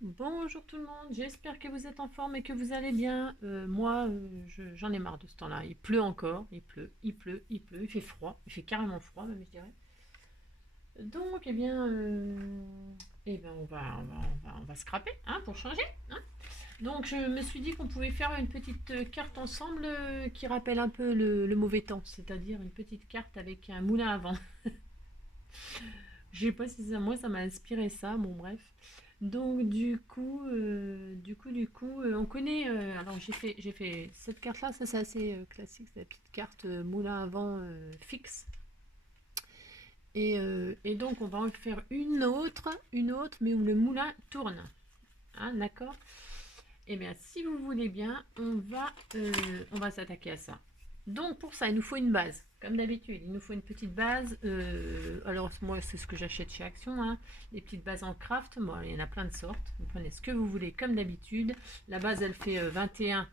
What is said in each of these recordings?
Bonjour tout le monde, j'espère que vous êtes en forme et que vous allez bien. J'en ai marre de ce temps-là. Il pleut encore, il pleut, il pleut, il pleut, il fait froid, il fait carrément froid même je dirais. Donc on va scraper hein, pour changer. Hein. Donc je me suis dit qu'on pouvait faire une petite carte ensemble qui rappelle un peu le mauvais temps, c'est-à-dire une petite carte avec un moulin à vent. Je sais pas si ça, moi ça m'a inspiré ça, bon bref. Donc on connaît. Alors j'ai fait cette carte-là, ça c'est assez classique, c'est la petite carte moulin à vent fixe. Et donc on va en faire une autre, mais où le moulin tourne. Hein, d'accord. Et bien si vous voulez bien, on va s'attaquer à ça. Donc pour ça, il nous faut une base. Comme d'habitude, il nous faut une petite base. Alors moi, c'est ce que j'achète chez Action. Hein. Les petites bases en craft. Bon, il y en a plein de sortes. Vous prenez ce que vous voulez comme d'habitude. La base, elle fait 21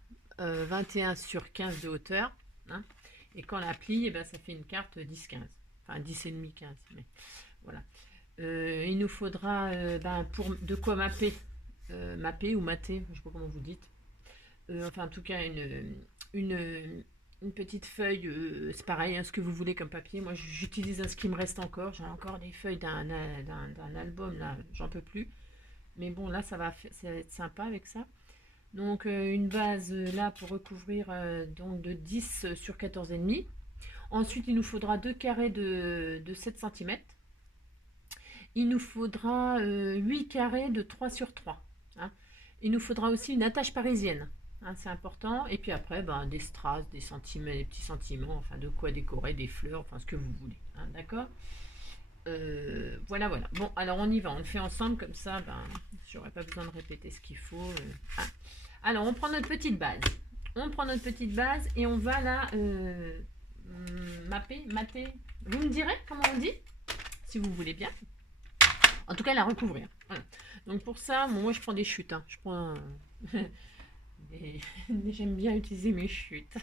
sur 15 de hauteur. Hein. Et quand on la plie, eh ben, ça fait une carte 10-15. Enfin 10 et demi 15. Mais voilà. Il nous faudra pour de quoi mapper ou mater, je ne sais pas comment vous dites. Enfin, en tout cas, une, une petite feuille, c'est pareil, hein, ce que vous voulez comme papier. Moi, j'utilise ce qui me reste encore. J'ai encore des feuilles d'un album, là, j'en peux plus. Mais bon, là, ça va être sympa avec ça. Donc, une base là pour recouvrir donc de 10 sur 14,5. Ensuite, il nous faudra deux carrés de 7 cm. Il nous faudra 8 carrés de 3 sur 3. Hein. Il nous faudra aussi une attache parisienne. Hein, c'est important. Et puis après, ben, des strass, des sentiments, des petits sentiments, enfin de quoi décorer, des fleurs, enfin ce que vous voulez. Hein, d'accord. Voilà, voilà. Bon, alors on y va. On le fait ensemble comme ça. Ben, j'aurais pas besoin de répéter ce qu'il faut. Ah. Alors, on prend notre petite base. On prend notre petite base et on va la mater. Vous me direz comment on dit, si vous voulez bien. En tout cas, la recouvrir. Voilà. Donc pour ça, moi je prends des chutes. Hein. Je prends J'aime bien utiliser mes chutes.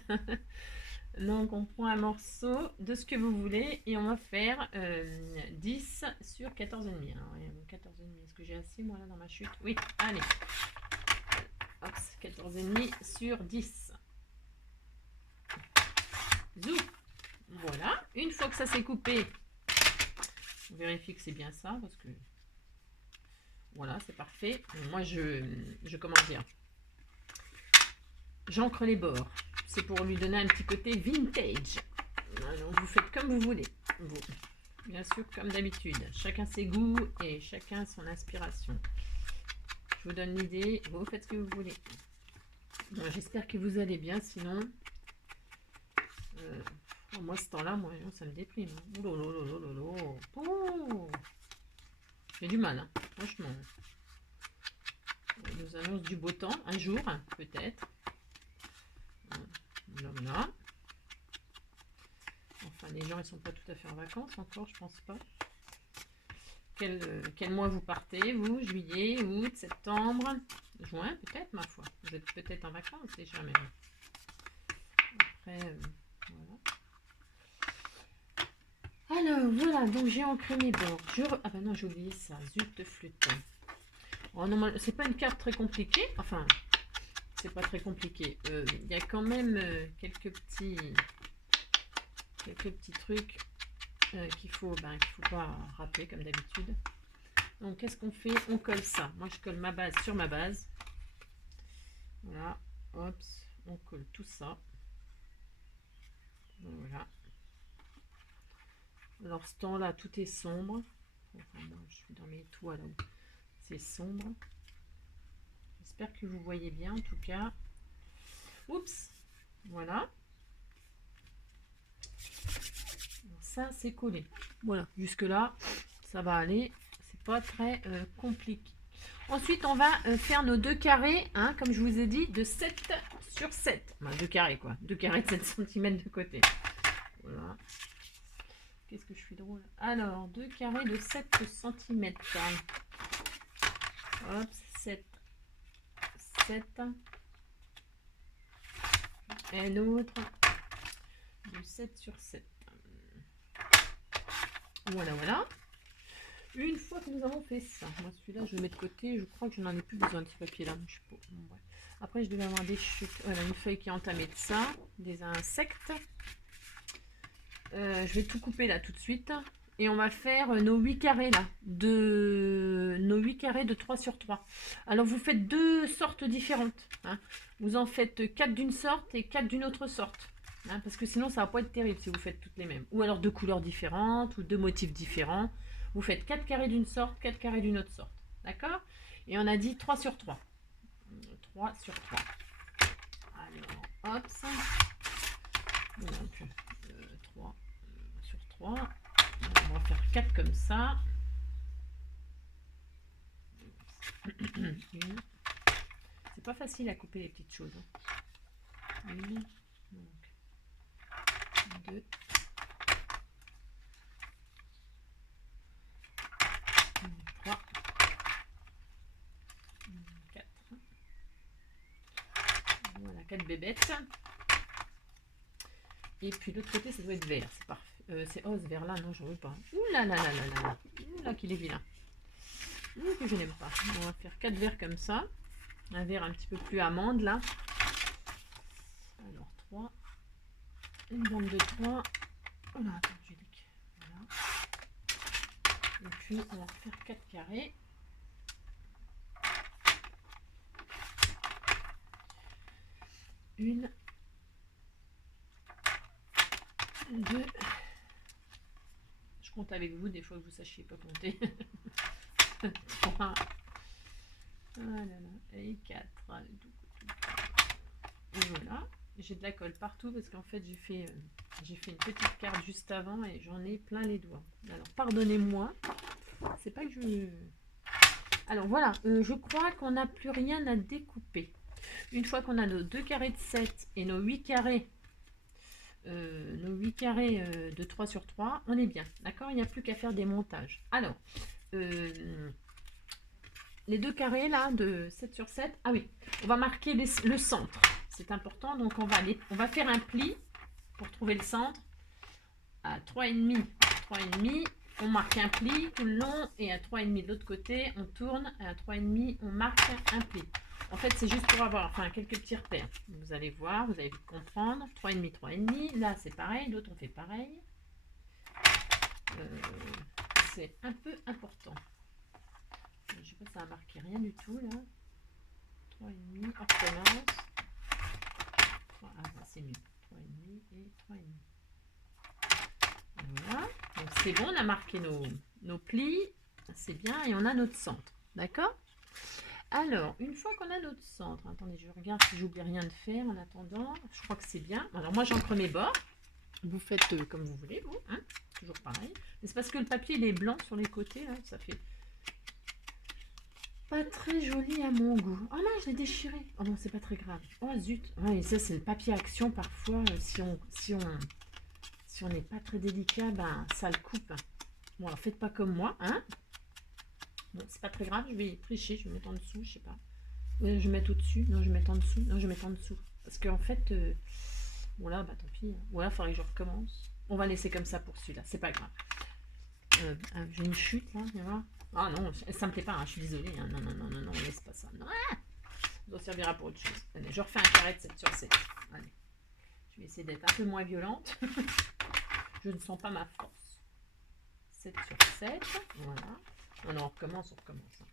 Donc on prend un morceau de ce que vous voulez et on va faire 10 sur 14,5. Alors 14,5, est-ce que j'ai assez moi là dans ma chute? Oui, allez. Hop, 14,5 sur 10. Zou. Voilà. Une fois que ça s'est coupé, on vérifie que c'est bien ça parce que voilà, c'est parfait. Moi comment dire, j'encre les bords. C'est pour lui donner un petit côté vintage. Alors, vous faites comme vous voulez. Vous. Bien sûr, comme d'habitude. Chacun ses goûts et chacun son inspiration. Je vous donne l'idée. Vous faites ce que vous voulez. J'espère que vous allez bien. Sinon, moi, ce temps-là, moi, ça me déprime. Oh, j'ai du mal, hein, franchement. On nous annonce du beau temps, un jour, peut-être. Là. Enfin, les gens, ils sont pas tout à fait en vacances encore, je pense pas. Quel mois vous partez, vous? Juillet, août, septembre, juin, peut-être, ma foi. Vous êtes peut-être en vacances déjà, mais après, voilà. Alors, voilà, donc j'ai ancré mes bords. Ah ben non, j'ai oublié ça, zut flûte. Oh, non, c'est pas une carte très compliquée, enfin, c'est pas très compliqué. Il y a quand même quelques petits trucs qu'il faut pas rater comme d'habitude. Donc qu'est-ce qu'on fait? On colle ça. Moi je colle ma base sur ma base. Voilà. Hop. On colle tout ça. Voilà. Alors ce temps-là, tout est sombre. Enfin, moi je suis dans mes toits là où c'est sombre. J'espère que vous voyez bien en tout cas. Oups. Voilà. Ça c'est collé. Voilà. Jusque là, ça va aller. C'est pas très compliqué. Ensuite, on va faire nos deux carrés, hein, comme je vous ai dit, de 7 sur 7. Enfin, deux carrés, quoi. Deux carrés de 7 cm de côté. Voilà. Qu'est-ce que je suis drôle. Alors, deux carrés de 7 cm. Hop, 7. 7. Et l'autre de 7 sur 7. Voilà, voilà. Une fois que nous avons fait ça, moi celui-là je le mets de côté, je crois que je n'en ai plus besoin de ce papier là. Je sais pas. Bon, ouais. Après je devais avoir des chutes, voilà une feuille qui est entamée de ça, des insectes. Je vais tout couper là tout de suite. Et on va faire nos 8 carrés là, nos 8 carrés de 3 sur 3. Alors vous faites deux sortes différentes. Hein. Vous en faites 4 d'une sorte et 4 d'une autre sorte. Hein, parce que sinon ça va pas être terrible si vous faites toutes les mêmes. Ou alors deux couleurs différentes ou deux motifs différents. Vous faites 4 carrés d'une sorte, 4 carrés d'une autre sorte. D'accord? Et on a dit 3 sur 3. 3 sur 3. Alors, hop. Donc, 3 sur 3. On va faire 4 comme ça. C'est pas facile à couper les petites choses. Une, donc, 2, 3, 4. Voilà, 4 bébêtes. Et puis l'autre côté, ça doit être vert. C'est parfait. C'est ce vert là, non, j'en veux pas. Ouh là là là là là là. Ouh là qu'il est vilain. Ouh que je n'aime pas. On va faire 4 verts comme ça. Un vert un petit peu plus amande là. Alors 3. Une bande de 3. Voilà, Angélique. Voilà. Et puis on va faire 4 carrés. Une. 2. Je compte avec vous, des fois que vous ne sachiez pas compter. 3. Voilà, et 4. Et voilà. J'ai de la colle partout parce qu'en fait j'ai fait une petite carte juste avant et j'en ai plein les doigts. Alors pardonnez-moi. C'est pas que je... Alors voilà, je crois qu'on n'a plus rien à découper. Une fois qu'on a nos 2 carrés de 7 et nos 8 carrés de 3 sur 3, on est bien, d'accord? Il n'y a plus qu'à faire des montages. Alors, les 2 carrés là de 7 sur 7, ah oui, on va marquer le centre, c'est important, donc on va faire un pli pour trouver le centre à 3,5, 3,5, on marque un pli tout le long et à 3,5 de l'autre côté, on tourne, à 3,5, on marque un pli. En fait, c'est juste pour avoir quelques petits repères. Vous allez voir, vous allez vite comprendre. 3,5, 3,5. Là, c'est pareil. L'autre, on fait pareil. C'est un peu important. Je ne sais pas, ça n'a marqué rien du tout, là. 3,5, on recommence. Ah, c'est mieux. 3,5 et 3,5. Voilà. Donc, c'est bon, on a marqué nos plis. C'est bien, et on a notre centre. D'accord ? Alors, une fois qu'on a notre centre, attendez, je regarde si j'oublie rien de faire en attendant. Je crois que c'est bien. Alors, moi, j'encre mes bords. Vous faites comme vous voulez, vous. Hein, toujours pareil. Mais c'est parce que le papier, il est blanc sur les côtés. Là, ça fait pas très joli à mon goût. Oh non, je l'ai déchiré. Oh non, c'est pas très grave. Oh zut. Ouais, et ça, c'est le papier action. Parfois, si on n'est pas très délicat, ben, ça le coupe. Bon, alors, faites pas comme moi, hein. Bon, c'est pas très grave, je vais tricher, je vais mettre en dessous, je sais pas. Je vais mettre au-dessus, non, je vais mettre en dessous, non, je vais mettre en dessous. Parce qu'en fait, voilà, bah tant pis. Voilà, il faudrait que je recommence. On va laisser comme ça pour celui-là, c'est pas grave. J'ai une chute là, tu vois. Ah non, ça me plaît pas, hein, je suis désolée. Hein. Non, non, non, non, non, laisse pas ça. Non, ça servira pour autre chose. Allez, je refais un carré de 7 sur 7. Allez, je vais essayer d'être un peu moins violente. Je ne sens pas ma force. 7 sur 7, voilà. On recommence, on recommence. On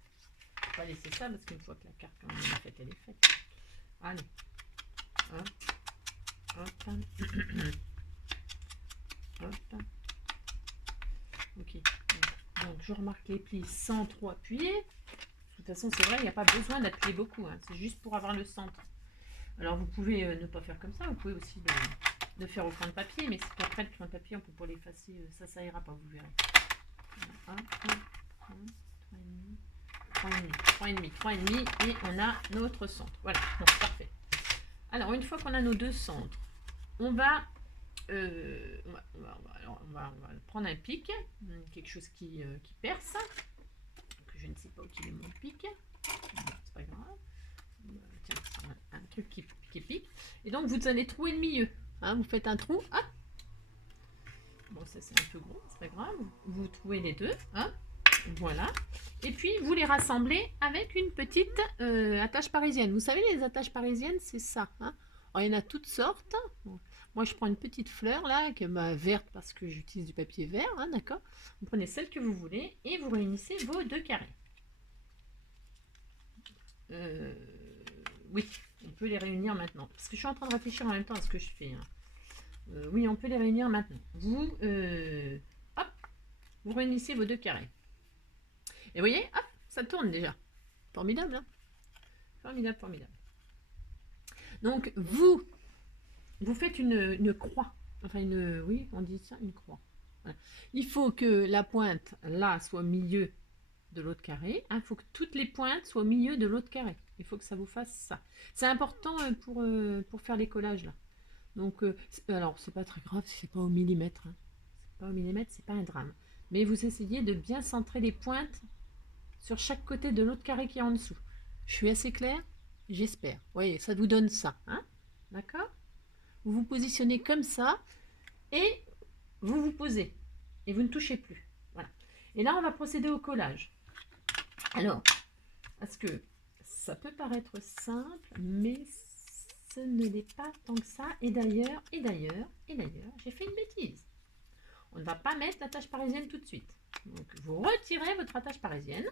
va pas laisser ça parce qu'une fois que la carte quand même est faite, elle est faite. Allez. Hop. Hop. Hop. Ok. Donc je remarque les plis sans trop appuyer. De toute façon, c'est vrai, il n'y a pas besoin d'appuyer beaucoup. Hein. C'est juste pour avoir le centre. Alors vous pouvez ne pas faire comme ça. Vous pouvez aussi le faire au crayon de papier. Mais c'est qu'après le crayon de papier, on peut pas l'effacer. Ça ira pas, vous verrez. Hop. 3,5 et on a notre centre. Voilà, donc parfait. Alors, une fois qu'on a nos deux centres, on va prendre un pic, quelque chose qui perce, que je ne sais pas où il est mon pic. C'est pas grave. Tiens, un truc qui pique. Et donc, vous allez trouer le milieu. Hein, vous faites un trou. Ah bon, ça c'est un peu gros, c'est pas grave. Vous trouvez les deux. Hein. Voilà. Et puis, vous les rassemblez avec une petite attache parisienne. Vous savez, les attaches parisiennes, c'est ça. Hein. Alors, il y en a toutes sortes. Bon. Moi, je prends une petite fleur, là, qui est verte parce que j'utilise du papier vert, hein, d'accord. Vous prenez celle que vous voulez et vous réunissez vos 2 carrés. Oui, on peut les réunir maintenant. Parce que je suis en train de réfléchir en même temps à ce que je fais. Hein. Oui, on peut les réunir maintenant. Hop, vous réunissez vos 2 carrés. Et vous voyez, hop, ça tourne déjà. Formidable, hein. Formidable, formidable. Donc, vous faites une croix. Enfin, oui, on dit ça, une croix. Voilà. Il faut que la pointe, là, soit au milieu de l'autre carré. Il faut que toutes les pointes soient au milieu de l'autre carré. Il faut que ça vous fasse ça. C'est important pour faire les collages, là. Donc, alors, c'est pas très grave si c'est pas au millimètre. Hein. C'est pas au millimètre, c'est pas un drame. Mais vous essayez de bien centrer les pointes sur chaque côté de l'autre carré qui est en dessous. Je suis assez claire? J'espère. Vous voyez, ça vous donne ça. Hein, d'accord? Vous vous positionnez comme ça et vous vous posez. Et vous ne touchez plus. Voilà. Et là, on va procéder au collage. Alors, parce que ça peut paraître simple, mais ce ne l'est pas tant que ça. Et d'ailleurs, j'ai fait une bêtise. On ne va pas mettre l'attache parisienne tout de suite. Donc, vous retirez votre attache parisienne.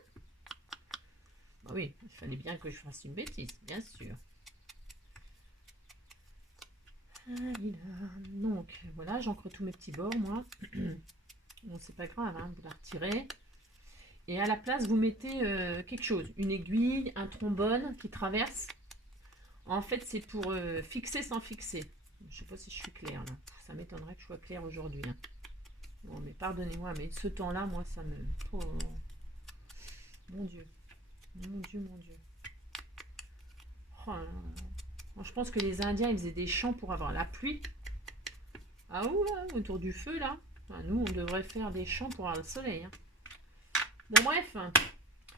Ah oui, il fallait bien que je fasse une bêtise, bien sûr. Donc, voilà, j'encre tous mes petits bords, moi. Bon, c'est pas grave, hein, vous la retirez. Et à la place, vous mettez quelque chose. Une aiguille, un trombone qui traverse. En fait, c'est pour fixer sans fixer. Je sais pas si je suis claire, là. Ça m'étonnerait que je sois claire aujourd'hui. Hein. Bon, mais pardonnez-moi, mais ce temps-là, moi, ça me... Oh, mon Dieu. Mon Dieu, mon Dieu. Oh là là. Moi, je pense que les Indiens, ils faisaient des champs pour avoir la pluie. Ah ouais, autour du feu, là. Enfin, nous, on devrait faire des champs pour avoir le soleil. Hein. Bon, bref.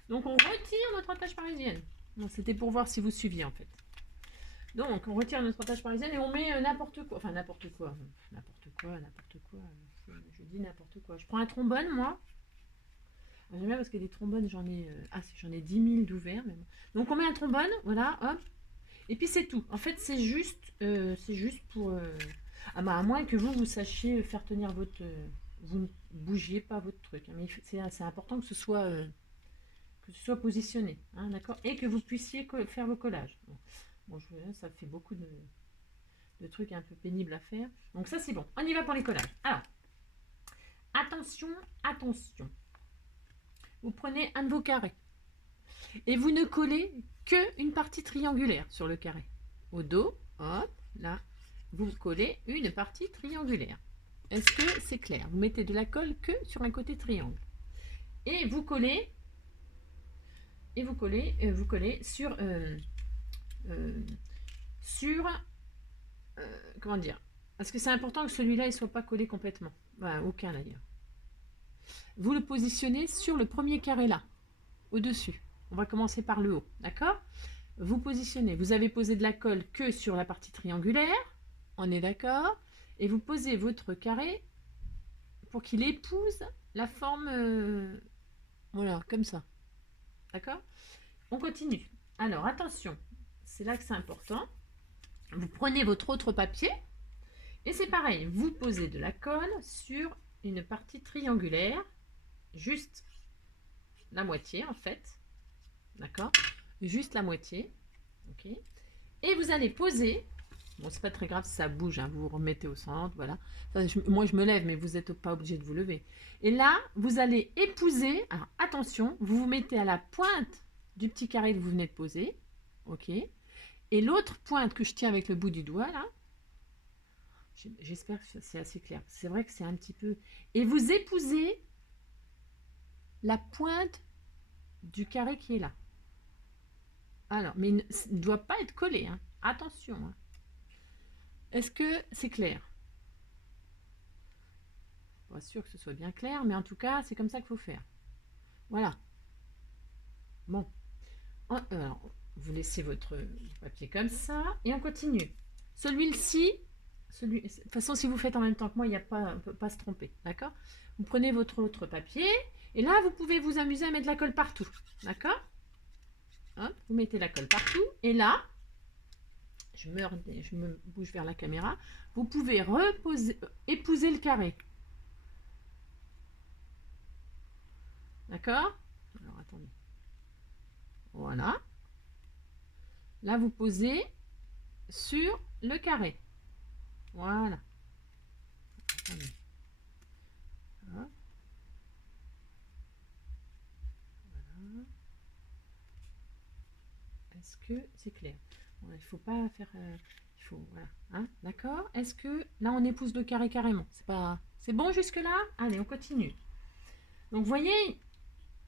Donc, on retire notre attache parisienne. C'était pour voir si vous suiviez, en fait. Donc, on retire notre attache parisienne et on met n'importe quoi. Enfin, n'importe quoi. N'importe quoi. Je dis n'importe quoi. Je prends un trombone, moi. J'aime bien parce que des trombones, j'en ai 10 000 d'ouverts. Même. Donc, on met un trombone, voilà, hop. Et puis, c'est tout. En fait, c'est juste pour... à moins que vous sachiez faire tenir votre... vous ne bougiez pas votre truc. Hein, mais c'est important que ce soit positionné, hein, d'accord. Et que vous puissiez faire vos collages. Bon, ça fait beaucoup de trucs un peu pénibles à faire. Donc ça, c'est bon. On y va pour les collages. Alors, attention, attention. Vous prenez un de vos carrés. Et vous ne collez qu'une partie triangulaire sur le carré. Au dos, hop, là, vous collez une partie triangulaire. Est-ce que c'est clair? Vous mettez de la colle que sur un côté triangle. Et vous collez, sur... comment dire, parce que c'est important que celui-là il soit pas collé complètement, enfin, aucun d'ailleurs. Vous le positionnez sur le premier carré là, au dessus. On va commencer par le haut, d'accord? Vous positionnez, vous avez posé de la colle que sur la partie triangulaire, on est d'accord? Et vous posez votre carré pour qu'il épouse la forme, voilà, comme ça, d'accord? On continue. Alors attention, c'est là que c'est important. Vous prenez votre autre papier et c'est pareil, vous posez de la colle sur une partie triangulaire, juste la moitié en fait, d'accord, juste la moitié, ok, et vous allez poser, bon c'est pas très grave si ça bouge, hein, vous vous remettez au centre, voilà, enfin, moi je me lève mais vous n'êtes pas obligé de vous lever, et là vous allez épouser, alors attention, vous vous mettez à la pointe du petit carré que vous venez de poser, ok. Et l'autre pointe que je tiens avec le bout du doigt, là, j'espère que c'est assez clair. C'est vrai que c'est un petit peu... Et vous épousez la pointe du carré qui est là. Alors, mais il ne doit pas être collé. Hein. Attention. Hein. Est-ce que c'est clair? Pas sûr que ce soit bien clair, mais en tout cas, c'est comme ça qu'il faut faire. Voilà. Bon. Alors, vous laissez votre papier comme ça et on continue. Celui-ci, de toute façon, si vous faites en même temps que moi, il n'y a pas, on ne peut pas se tromper, d'accord? Vous prenez votre autre papier Et là, vous pouvez vous amuser à mettre la colle partout. D'accord? Hop, vous mettez la colle partout. Et là, je me bouge vers la caméra. Vous pouvez épouser le carré. D'accord? Alors, attendez. Voilà. Là, vous posez sur le carré. Voilà. Attendez. Hop. Voilà. Est-ce que c'est clair? Bon, il ne faut pas faire... il faut... Voilà. Hein, d'accord? Est-ce que... Là, on épouse le carré carrément. C'est bon jusque-là? Allez, on continue. Donc, vous voyez,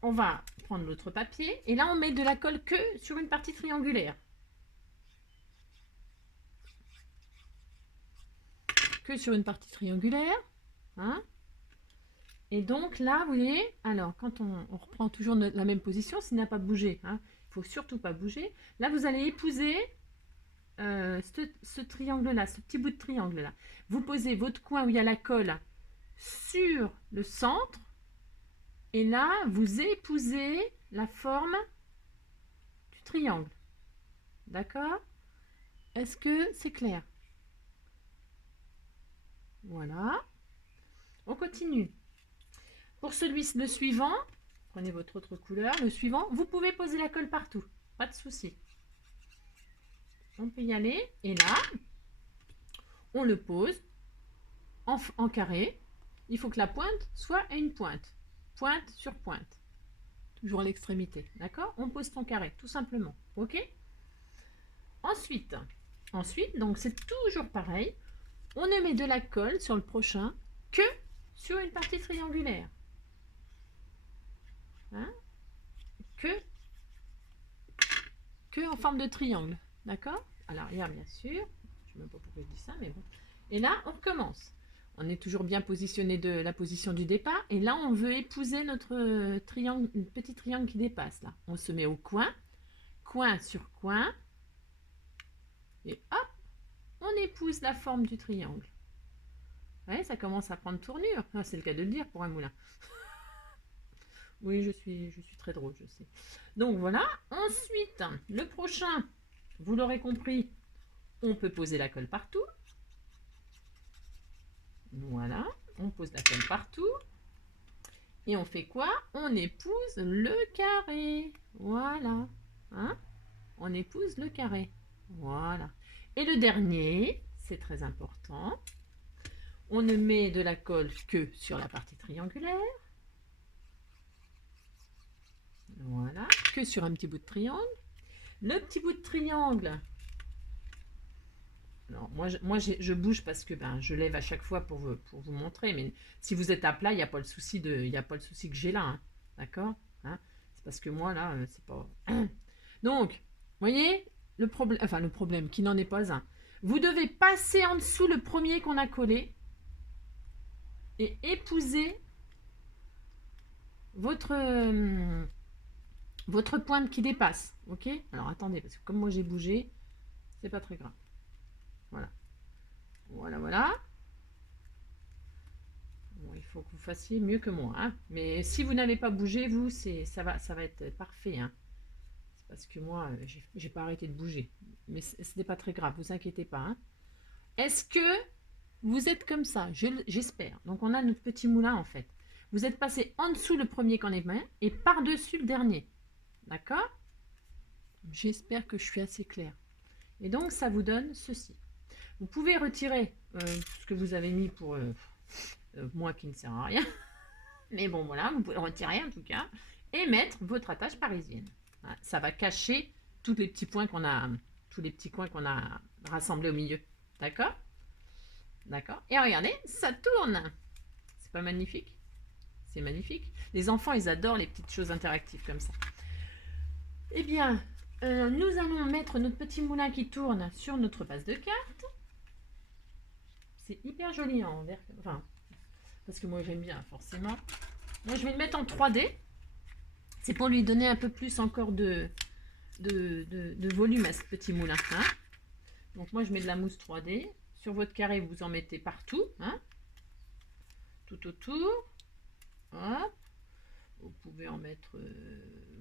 on va prendre l'autre papier. Et là, on met de la colle que sur une partie triangulaire. Que sur une partie triangulaire. Hein? Et donc, là, vous voyez, alors, quand on reprend toujours la même position, s'il n'a pas bougé, hein, il ne faut surtout pas bouger. Là, vous allez épouser ce triangle-là, ce petit bout de triangle-là. Vous posez votre coin où il y a la colle sur le centre. Et là, vous épousez la forme du triangle. D'accord? Est-ce que c'est clair? Voilà. On continue. Pour le suivant, prenez votre autre couleur. Le suivant, vous pouvez poser la colle partout. Pas de souci. On peut y aller. Et là, on le pose en carré. Il faut que la pointe soit à une pointe. Pointe sur pointe. Toujours à l'extrémité. D'accord? On pose ton carré, tout simplement. OK? Ensuite, donc c'est toujours pareil. On ne met de la colle sur le prochain que sur une partie triangulaire. Hein? Que en forme de triangle. D'accord? À l'arrière, bien sûr. Je ne sais même pas pourquoi je dis ça, mais bon. Et là, on recommence. On est toujours bien positionné de la position du départ. Et là, on veut épouser notre triangle, petit triangle qui dépasse. Là, on se met au coin. Coin sur coin. Et hop, on épouse la forme du triangle. Ouais, ça commence à prendre tournure. Ah, c'est le cas de le dire pour un moulin. Oui, je suis très drôle, je sais. Donc voilà. Ensuite, le prochain, vous l'aurez compris, on peut poser la colle partout. Voilà, on pose la colle partout. Et on fait quoi? On épouse le carré. Voilà. Hein? On épouse le carré. Voilà. Et le dernier, c'est très important. On ne met de la colle que sur la partie triangulaire. Voilà, que sur un petit bout de triangle. Le petit bout de triangle. Alors, moi je bouge parce que je lève à chaque fois pour vous montrer. Mais si vous êtes à plat, il n'y a pas le souci que j'ai là. Hein. D'accord? Hein, c'est parce que moi, là, c'est pas... Donc, vous voyez, le problème qui n'en est pas un. Vous devez passer en dessous le premier qu'on a collé et épouser votre pointe qui dépasse. Ok? Alors, attendez, parce que comme moi j'ai bougé, c'est pas très grave. Voilà. Voilà, voilà. Bon, il faut que vous fassiez mieux que moi. Hein. Mais si vous n'avez pas bougé, vous, ça va être parfait. Hein. C'est parce que moi, j'ai pas arrêté de bouger. Mais ce n'est pas très grave, vous inquiétez pas. Hein. Est-ce que vous êtes comme ça? J'espère. Donc, on a notre petit moulin, en fait. Vous êtes passé en dessous le premier qu'on est mis et par-dessus le dernier. D'accord? J'espère que je suis assez claire. Et donc, ça vous donne ceci. Vous pouvez retirer ce que vous avez mis pour moi qui ne sert à rien. Mais bon, voilà, vous pouvez le retirer en tout cas. Et mettre votre attache parisienne. Voilà, ça va cacher tous les petits points qu'on a, rassemblés au milieu. D'accord? D'accord. Et regardez, ça tourne. C'est pas magnifique? C'est magnifique. Les enfants, ils adorent les petites choses interactives comme ça. Eh bien, nous allons mettre notre petit moulin qui tourne sur notre base de cartes. C'est hyper joli en vert. Enfin, parce que moi j'aime bien forcément. Moi je vais le mettre en 3D. C'est pour lui donner un peu plus encore de volume à ce petit moulin. Hein. Donc moi je mets de la mousse 3D. Sur votre carré, vous en mettez partout. Hein. Tout autour. Hop. Vous pouvez en mettre,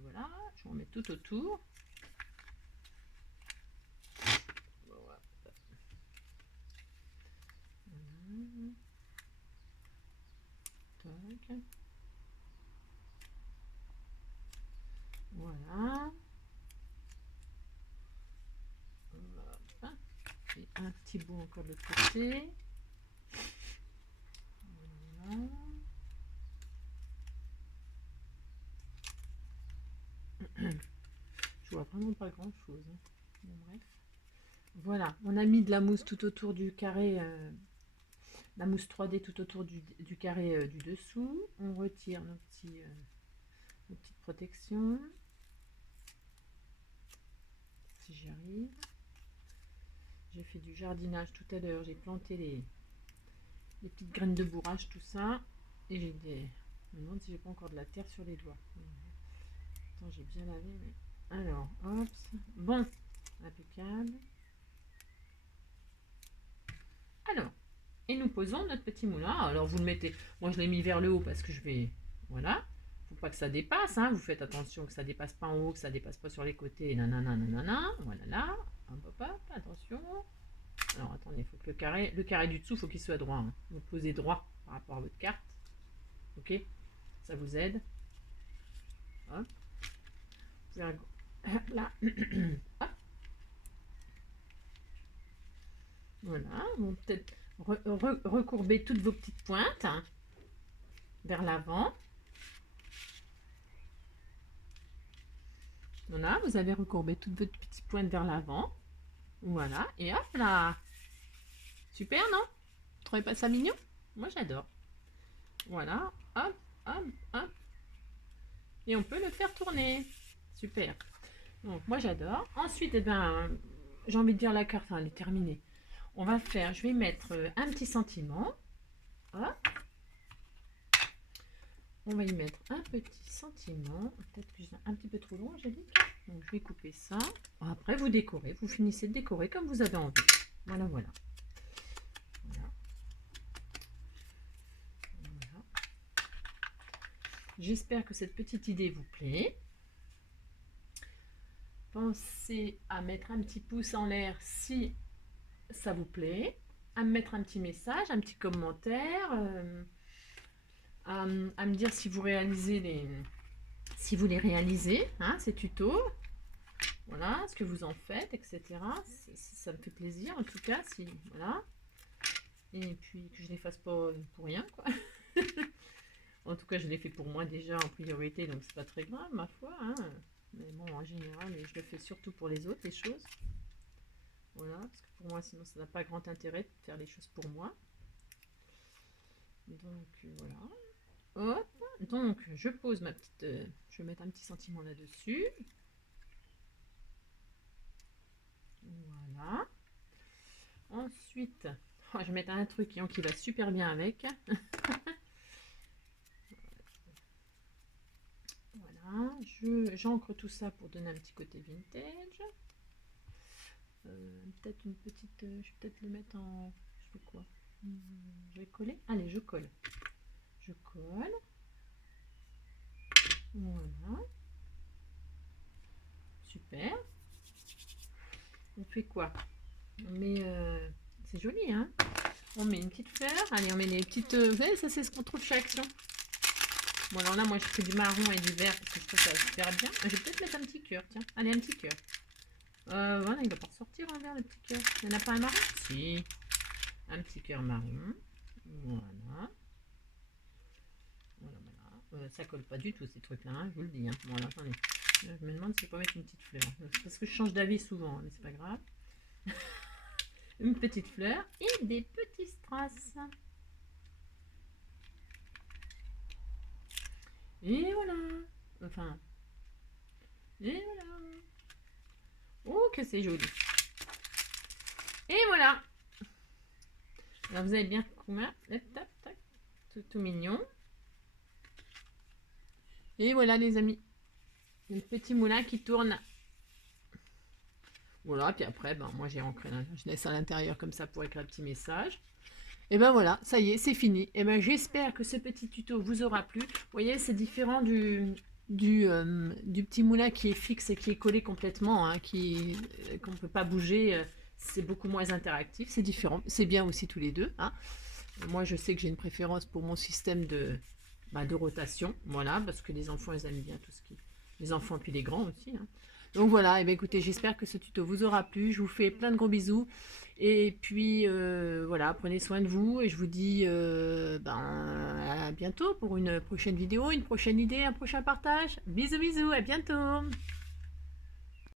voilà, je vais en mettre tout autour. Voilà. Tac. Voilà. Hop. Et un petit bout encore de l'autre côté. Voilà. Je vois vraiment pas grand chose. Bon, bref. Voilà, on a mis de la mousse tout autour du carré, la mousse 3D tout autour du carré du dessous. On retire nos petites protections. Si j'y arrive. J'ai fait du jardinage tout à l'heure, j'ai planté les petites graines de bourrage, tout ça. Et j'ai des... Je me demande si j'ai pas encore de la terre sur les doigts. Attends, j'ai bien lavé, mais... Alors, hop. Bon, impeccable. Alors, et nous posons notre petit moulin. Alors, vous le mettez... Moi, je l'ai mis vers le haut parce que je vais... Voilà. Faut pas que ça dépasse, hein. Vous faites attention que ça dépasse pas en haut, que ça dépasse pas sur les côtés. Nanana, nanana. Voilà, là. Hop, hop, hop. Attention. Alors, attendez, il faut que le carré du dessous, il faut qu'il soit droit. Hein. Vous posez droit par rapport à votre carte. Ok, ça vous aide. Hop. Là. Hop. Voilà. Bon, peut-être recourber toutes vos petites pointes hein, vers l'avant. Voilà, vous avez recourbé toutes vos petites pointes vers l'avant. Voilà, et hop là. Super, non? Vous trouvez pas ça mignon? Moi, j'adore. Voilà, hop, hop, hop. Et on peut le faire tourner. Super. Donc, moi, j'adore. Ensuite, eh ben, j'ai envie de dire la carte, enfin, elle est terminée. On va faire, je vais mettre un petit sentiment. Hop. On va y mettre un petit sentiment. Peut-être que j'ai un petit peu trop long, j'ai dit. Donc, je vais couper ça. Après, vous décorez. Vous finissez de décorer comme vous avez envie. Voilà, voilà. Voilà. Voilà. J'espère que cette petite idée vous plaît. Pensez à mettre un petit pouce en l'air si ça vous plaît, à me mettre un petit message, un petit commentaire, à me dire si vous réalisez si vous les réalisez, hein, ces tutos, voilà, ce que vous en faites, etc. Ça me fait plaisir en tout cas, si voilà. Et puis que je les fasse pas pour rien, quoi. En tout cas, je l'ai fait pour moi déjà en priorité, donc c'est pas très grave, ma foi. Hein. Mais bon, en général, je le fais surtout pour les autres, les choses. Voilà, parce que pour moi, sinon, ça n'a pas grand intérêt de faire les choses pour moi. Donc, voilà. Hop, donc, je pose ma petite... je vais mettre un petit sentiment là-dessus. Voilà. Ensuite, oh, je vais mettre un truc qui va super bien avec. Voilà, j'encre tout ça pour donner un petit côté vintage. Peut-être une petite... je vais peut-être le mettre en... Je fais quoi? Je vais coller. Allez, je colle. Je colle. Voilà. Super. On fait quoi? On met... c'est joli, hein? On met une petite fleur. Allez, on met les petites... vous savez, ça, c'est ce qu'on trouve chez Action. Bon, alors là, moi, je fais du marron et du vert parce que je trouve ça super bien. Je vais peut-être mettre un petit cœur, tiens. Allez, un petit cœur. Voilà, il va pas ressortir en vert, le petit cœur. Il n'y en a pas un marron? Si. Un petit cœur marron. Voilà. Voilà, voilà. Ça colle pas du tout, ces trucs-là, hein, je vous le dis. Hein. Voilà, attendez. Je me demande si je peux mettre une petite fleur. Parce que je change d'avis souvent, hein, mais c'est pas grave. Une petite fleur et des petits strass. Et voilà. Enfin. Et voilà. Oh, que c'est joli. Et voilà. Alors, vous avez bien combien? Tac, tac. Tout mignon. Et voilà, les amis. Le petit moulin qui tourne. Voilà, puis après, ben, moi j'ai ancré, je laisse à l'intérieur comme ça pour écrire un petit message. Et ben voilà, ça y est, c'est fini. Et ben j'espère que ce petit tuto vous aura plu. Vous voyez, c'est différent du petit moulin qui est fixe et qui est collé complètement, hein, qu'on ne peut pas bouger. C'est beaucoup moins interactif, c'est différent. C'est bien aussi tous les deux, hein. Moi, je sais que j'ai une préférence pour mon système de rotation. Voilà, parce que les enfants, ils aiment bien tout ce qui... Les enfants et puis les grands aussi, hein. Donc voilà, et bien écoutez, j'espère que ce tuto vous aura plu. Je vous fais plein de gros bisous. Et puis voilà, prenez soin de vous. Et je vous dis à bientôt pour une prochaine vidéo, une prochaine idée, un prochain partage. Bisous, bisous, à bientôt.